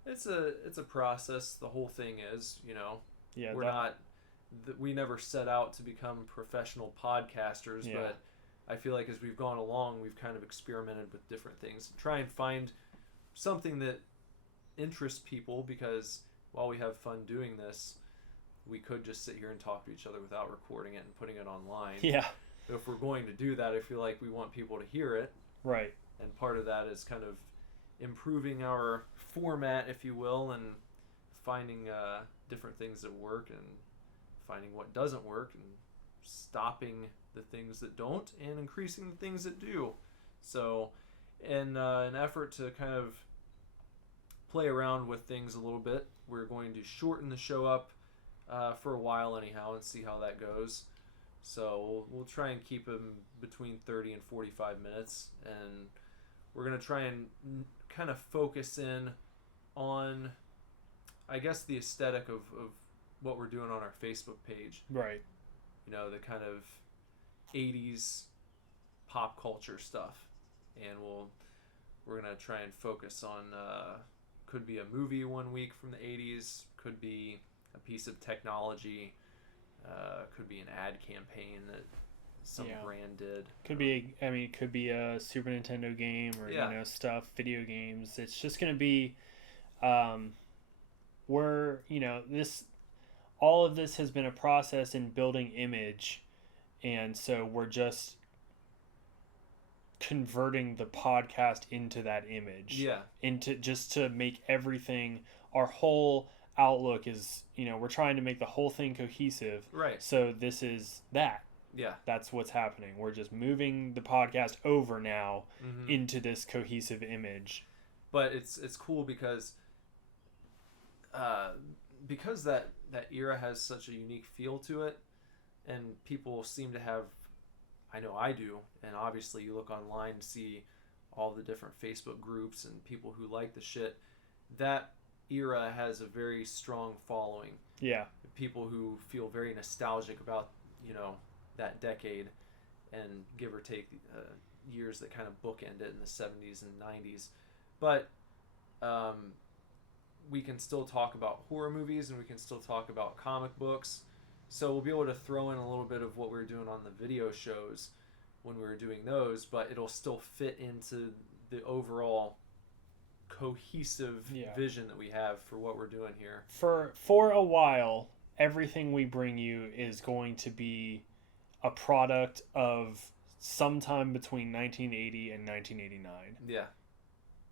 It's a process. The whole thing is, you know, yeah, we never set out to become professional podcasters, yeah. But I feel like as we've gone along, we've kind of experimented with different things, try and find something that interests people, because while we have fun doing this, we could just sit here and talk to each other without recording it and putting it online. Yeah. But if we're going to do that, I feel like we want people to hear it. Right. And part of that is kind of improving our format, if you will, and finding different things that work and finding what doesn't work and stopping the things that don't and increasing the things that do. So in an effort to kind of play around with things a little bit, we're going to shorten the show up for a while anyhow and see how that goes. So we'll try and keep them between 30 and 45 minutes, and we're going to try and kind of focus in on, I guess, the aesthetic of what we're doing on our Facebook page. Right. You know, the kind of 80s pop culture stuff. And we're going to try and focus on, could be a movie one week from the 80s, could be a piece of technology, could be an ad campaign that some brand did. Could be a Super Nintendo game or, yeah. you know, stuff, video games. It's just going to be, you know, all of this has been a process in building image. And so we're just converting the podcast into that image. Yeah. Just to make everything, our whole outlook is, you know, we're trying to make the whole thing cohesive. Right. So this is that. Yeah. That's what's happening. We're just moving the podcast over now into this cohesive image. But it's cool because that era has such a unique feel to it, and people seem to have, I know I do, and obviously you look online and see all the different Facebook groups and people who like the shit. That era has a very strong following. Yeah. People who feel very nostalgic about, you know, that decade, and give or take years that kind of bookend it in the 70s and 90s. But we can still talk about horror movies, and we can still talk about comic books. So we'll be able to throw in a little bit of what we were doing on the video shows when we were doing those, but it'll still fit into the overall cohesive vision that we have for what we're doing here. For a while, everything we bring you is going to be a product of sometime between 1980 and 1989. Yeah.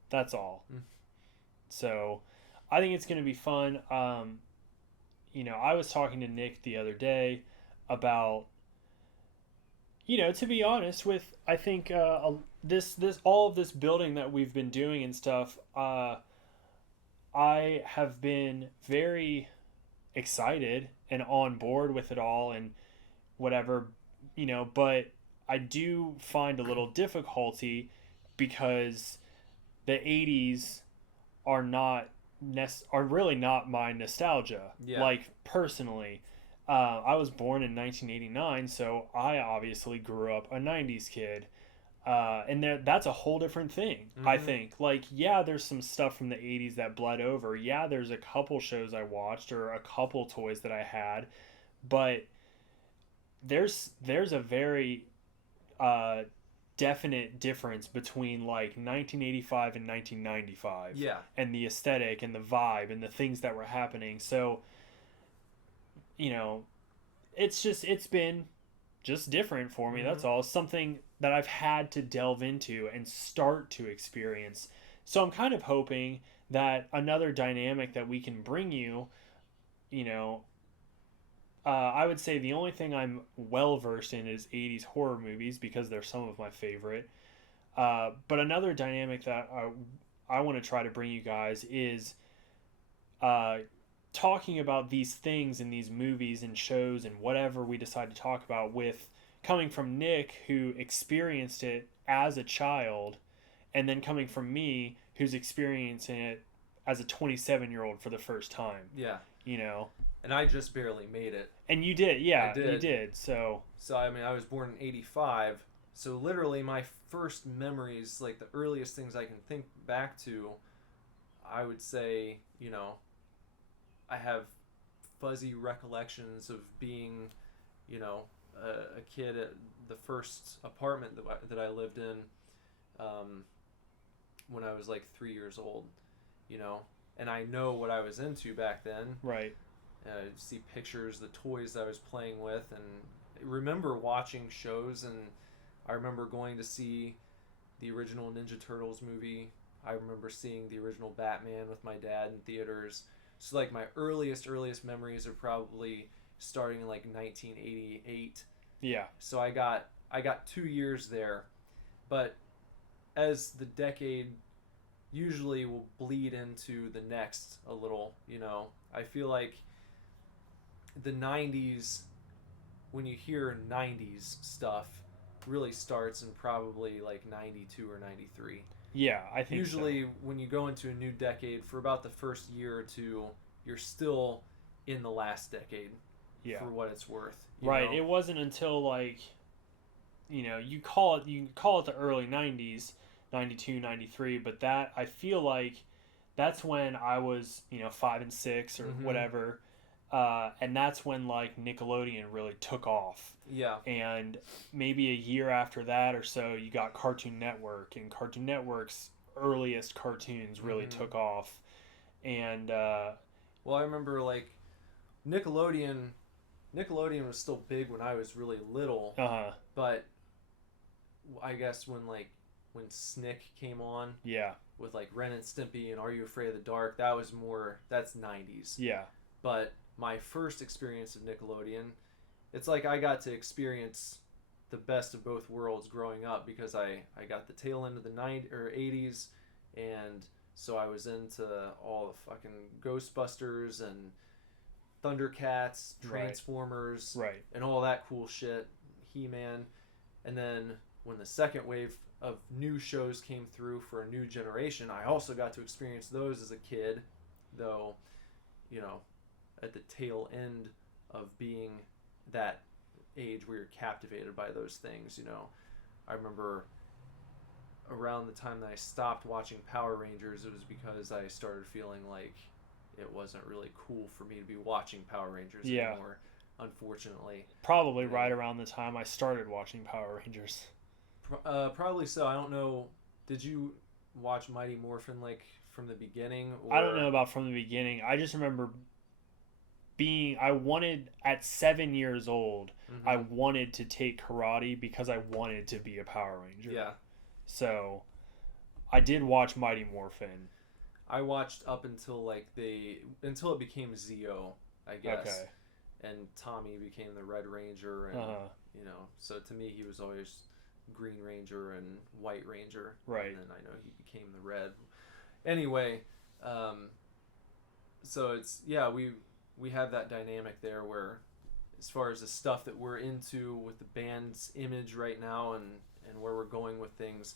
That's all. So I think it's going to be fun. I was talking to Nick the other day about, to be honest with, I think this all of this building that we've been doing and stuff, I have been very excited and on board with it all and whatever, but I do find a little difficulty because the 80s are really not my nostalgia. Yeah. Like, personally, I was born in 1989, so I obviously grew up a 90s kid. And that's a whole different thing, I think. Like, yeah, there's some stuff from the 80s that bled over. Yeah, there's a couple shows I watched or a couple toys that I had. But there's a very definite difference between, like, 1985 and 1995. Yeah. And the aesthetic and the vibe and the things that were happening. So, it's been just different for me. That's all. Something that I've had to delve into and start to experience. So I'm kind of hoping that another dynamic that we can bring you, I would say the only thing I'm well versed in is 80s horror movies because they're some of my favorite. But another dynamic that I want to try to bring you guys is talking about these things in these movies and shows and whatever we decide to talk about with coming from Nick, who experienced it as a child, and then coming from me, who's experiencing it as a 27-year-old for the first time. Yeah. And I just barely made it. And you did, yeah. I did. You did, so... So, I was born in 85, so literally my first memories, like the earliest things I can think back to, I would say, I have fuzzy recollections of being, a kid at the first apartment that I lived in when I was like 3 years old, and I know what I was into back then. Right. See pictures, the toys I was playing with, and I remember watching shows, and I remember going to see the original Ninja Turtles movie. I remember seeing the original Batman with my dad in theaters. So like my earliest memories are probably starting in like 1988. Yeah. So I got 2 years there, but as the decade usually will bleed into the next a little, I feel like the 90s, when you hear 90s stuff, really starts in probably like 92 or 93. Yeah, I think usually so. When you go into a new decade, for about the first year or two, you're still in the last decade. Yeah. For what it's worth. Right. It wasn't until like, you call it the early 90s, 92, 93, but that, I feel like that's when I was, 5 and 6 or whatever. And that's when like Nickelodeon really took off. Yeah. And maybe a year after that or so, you got Cartoon Network, and Cartoon Network's earliest cartoons really took off. And well, I remember like Nickelodeon was still big when I was really little. But I guess when Snick came on. Yeah. With like Ren and Stimpy and Are You Afraid of the Dark, that's 90s. Yeah. But my first experience of Nickelodeon, it's like I got to experience the best of both worlds growing up because I got the tail end of the 80s, and so I was into all the fucking Ghostbusters and Thundercats, Transformers, right, and all that cool shit, He-Man. And then when the second wave of new shows came through for a new generation, I also got to experience those as a kid, though, at the tail end of being that age where you're captivated by those things. I remember around the time that I stopped watching Power Rangers, it was because I started feeling like it wasn't really cool for me to be watching Power Rangers anymore, unfortunately. Probably right around the time I started watching Power Rangers. Probably so. I don't know. Did you watch Mighty Morphin like from the beginning? Or... I don't know about from the beginning. I just remember at 7 years old, I wanted to take karate because I wanted to be a Power Ranger. Yeah. So I did watch Mighty Morphin. I watched up until like until it became Zeo, I guess. Okay. And Tommy became the Red Ranger, and you know, so to me he was always Green Ranger and White Ranger. Right. And then I know he became the Red. Anyway, so it's we have that dynamic there where, as far as the stuff that we're into with the band's image right now and where we're going with things,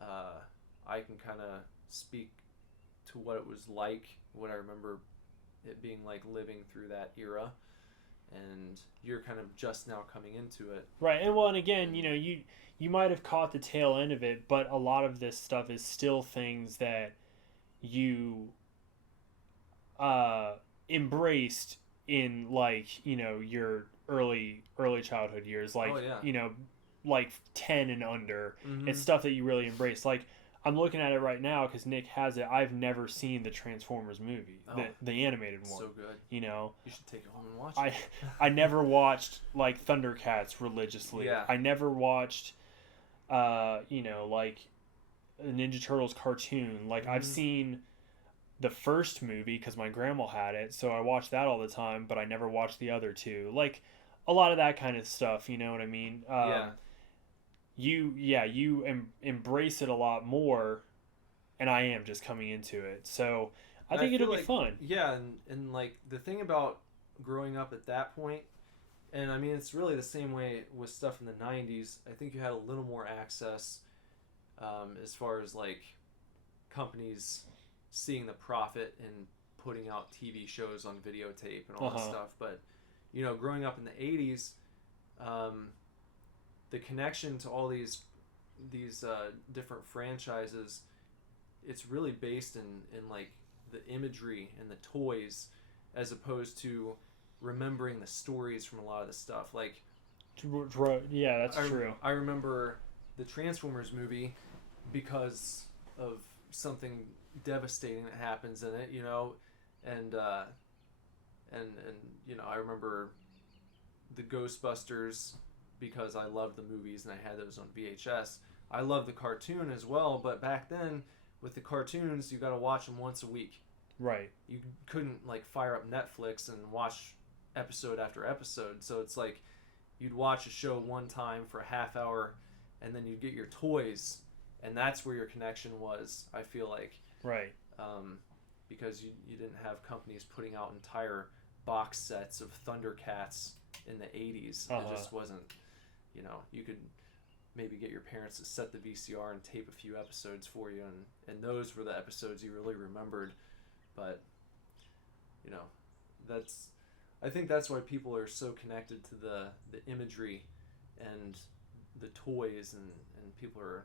I can kind of speak to what it was like, what I remember it being like living through that era, and you're kind of just now coming into it. Right. And again, you know, you might have caught the tail end of it, but a lot of this stuff is still things that you embraced in, like, you know, your early childhood years, like, you know, like 10 and under. Mm-hmm. It's stuff that you really embrace. Like, I'm looking at it right now because Nick has it. I've never seen the Transformers movie, the animated one. So good. You know, you should take it home and watch it. I never watched like Thundercats religiously. Yeah. I never watched, you know, like a Ninja Turtles cartoon. Like, I've seen the first movie because my grandma had it, so I watched that all the time. But I never watched the other two. Like, a lot of that kind of stuff. You know what I mean? You embrace it a lot more, and I am just coming into it. So I think it'll be fun. Yeah, and like the thing about growing up at that point, and I mean it's really the same way with stuff in the 90s. I think you had a little more access as far as like companies seeing the profit in putting out TV shows on videotape and all that stuff. But you know, growing up in the 80s, the connection to all these different franchises, it's really based in like the imagery and the toys, as opposed to remembering the stories from a lot of the stuff. Like, yeah, that's true. I remember the Transformers movie because of something devastating that happens in it, you know, and you know, I remember the Ghostbusters because I loved the movies and I had those on VHS. I love the cartoon as well, but back then with the cartoons, you got to watch them once a week. Right. You couldn't like fire up Netflix and watch episode after episode. So it's like you'd watch a show one time for a half hour, and then you'd get your toys, and that's where your connection was, I feel like. Right. Because you didn't have companies putting out entire box sets of Thundercats in the 80s. It just wasn't, you know, you could maybe get your parents to set the VCR and tape a few episodes for you, and those were the episodes you really remembered. But, you know, I think that's why people are so connected to the imagery and the toys, and people are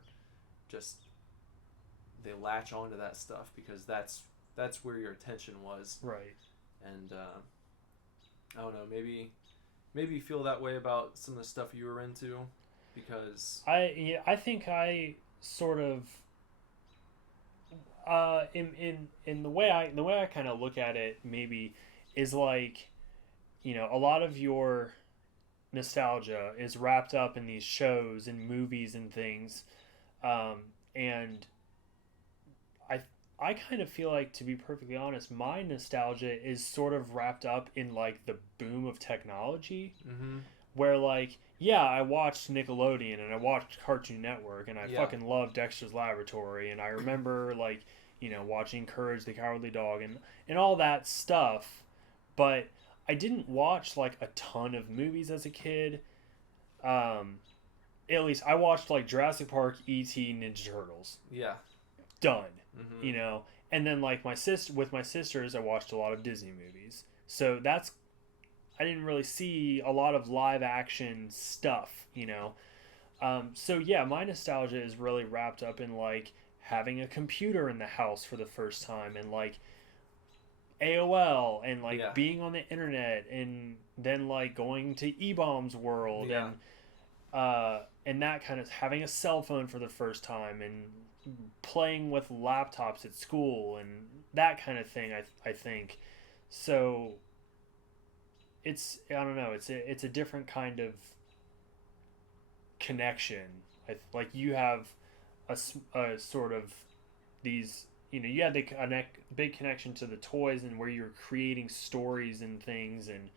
just, they latch onto that stuff because that's where your attention was. Right. And I don't know, maybe you feel that way about some of the stuff you were into, because I think I sort of in the way I kind of look at it maybe is like, you know, a lot of your nostalgia is wrapped up in these shows and movies and things, and I kind of feel like, to be perfectly honest, my nostalgia is sort of wrapped up in like the boom of technology, where like, yeah, I watched Nickelodeon and I watched Cartoon Network and I fucking loved Dexter's Laboratory, and I remember like, you know, watching Courage the Cowardly Dog and all that stuff, but I didn't watch like a ton of movies as a kid. At least I watched like Jurassic Park, E.T., Ninja Turtles. Yeah. Done. You know, and then like with my sisters, I watched a lot of Disney movies. So I didn't really see a lot of live action stuff, you know. So yeah, my nostalgia is really wrapped up in like having a computer in the house for the first time, and like AOL, and like being on the internet, and then like going to E-Bomb's world, and that kind of having a cell phone for the first time, and playing with laptops at school and that kind of thing. I think so. It's, I don't know, it's a different kind of connection. Like you have a sort of these you had the big connection to the toys and where you were creating stories and things, and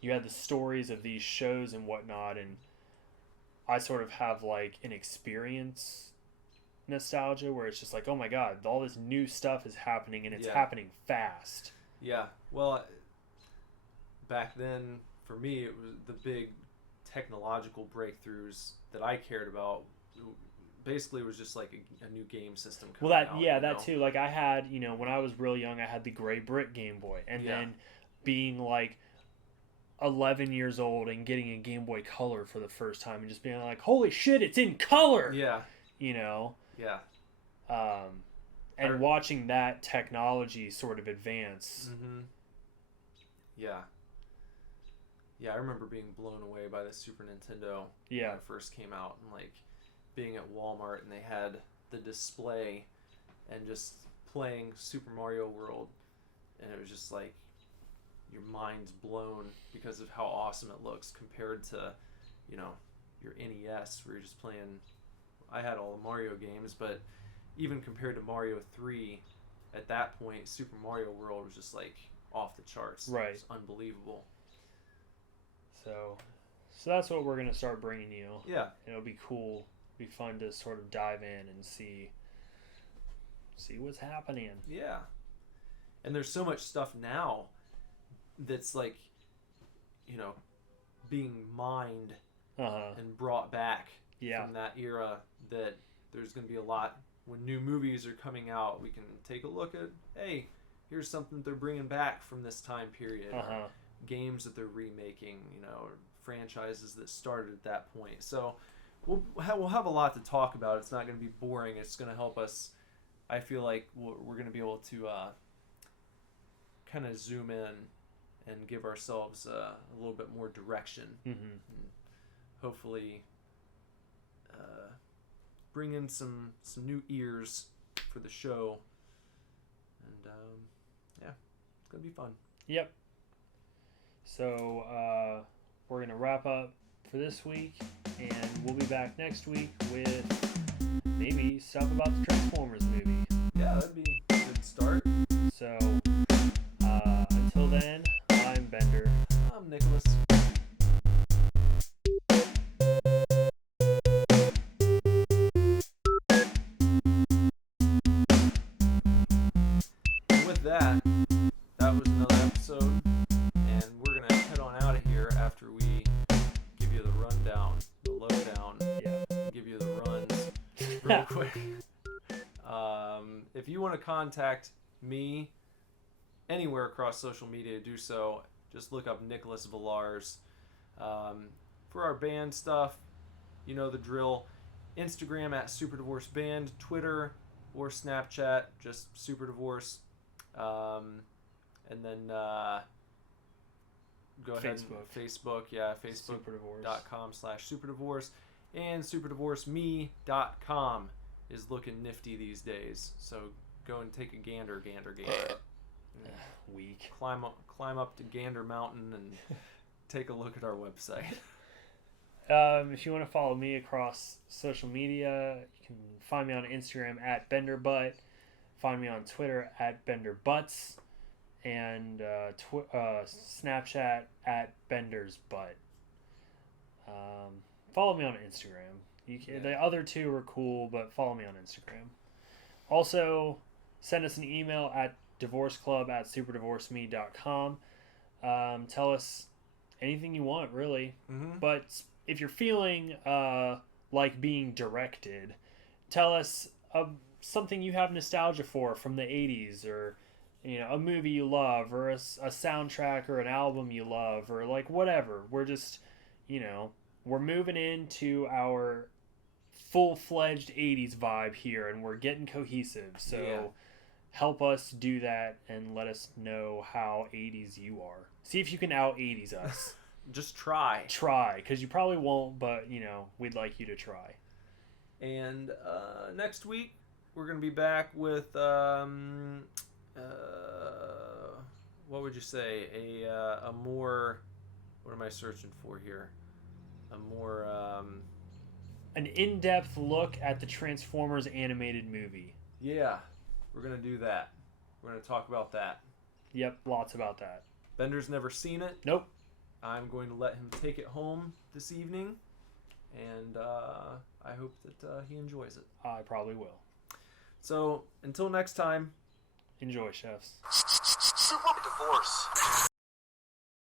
you had the stories of these shows and whatnot, and I sort of have like an experience nostalgia where it's just like, oh my god, all this new stuff is happening and it's happening fast. Yeah. Well, back then, for me, it was the big technological breakthroughs that I cared about. Basically, it was just like a new game system coming out. That too. Like I had, when I was real young, I had the gray brick Game Boy, and then being like 11 years old and getting a Game Boy Color for the first time and just being like, holy shit, it's in color. Yeah. Yeah. And watching that technology sort of advance. Mm-hmm. Yeah. Yeah, I remember being blown away by the Super Nintendo when it first came out, and like being at Walmart and they had the display and just playing Super Mario World, and it was just like your mind's blown because of how awesome it looks compared to, your NES where you're just playing. I had all the Mario games, but even compared to Mario 3, at that point, Super Mario World was just like off the charts. Right. It was unbelievable. So that's what we're going to start bringing you. Yeah. It'll be cool. It'll be fun to sort of dive in and see what's happening. Yeah. And there's so much stuff now that's like, being mined and brought back from that era, that there's going to be a lot. When new movies are coming out, we can take a look at, hey, here's something they're bringing back from this time period. Games that they're remaking, franchises that started at that point. So we'll have a lot to talk about. It's not going to be boring. It's going to help us. I feel like we're going to be able to kind of zoom in and give ourselves a little bit more direction. And hopefully bring in some new ears for the show. And it's going to be fun. Yep. So we're going to wrap up for this week, and we'll be back next week with maybe stuff about the Transformers movie. Yeah, that'd be a good start. So until then, I'm Bender. I'm Nicholas. And with that was another episode. And we're going to head on out of here after we give you the rundown, the lowdown, give you the runs real quick. If you want to contact me anywhere across social media, do so. Just look up Nicholas Villars. For our band stuff, you know the drill. Instagram at SuperDivorceBand, Twitter or Snapchat, just SuperDivorce. And then go ahead and Facebook, facebook.com/SuperDivorce, and SuperDivorceMe.com is looking nifty these days. So go and take a gander. Weak. Climb up to Gander Mountain and take a look at our website. If you want to follow me across social media, you can find me on Instagram at BenderButt, find me on Twitter at BenderButts, and Snapchat at BendersButt. Follow me on Instagram. The other two are cool, but follow me on Instagram. Also, send us an email at divorceclub@superdivorceme.com. Tell us anything you want, really. But if you're feeling like being directed, tell us something you have nostalgia for from the 80s, or a movie you love, or a soundtrack or an album you love, or like whatever. We're just we're moving into our full-fledged 80s vibe here, and we're getting cohesive. So help us do that and let us know how 80s you are. See if you can out 80s us. Just try, because you probably won't, but we'd like you to try. And next week we're gonna be back with what would you say, a more, what am I searching for here, a more an in-depth look at the Transformers animated movie. We're we're going to do that. We're going to talk about that. Yep, lots about that. Bender's never seen it. Nope. I'm going to let him take it home this evening, and I hope that he enjoys it. I probably will. So, until next time. Enjoy, chefs. Super divorce.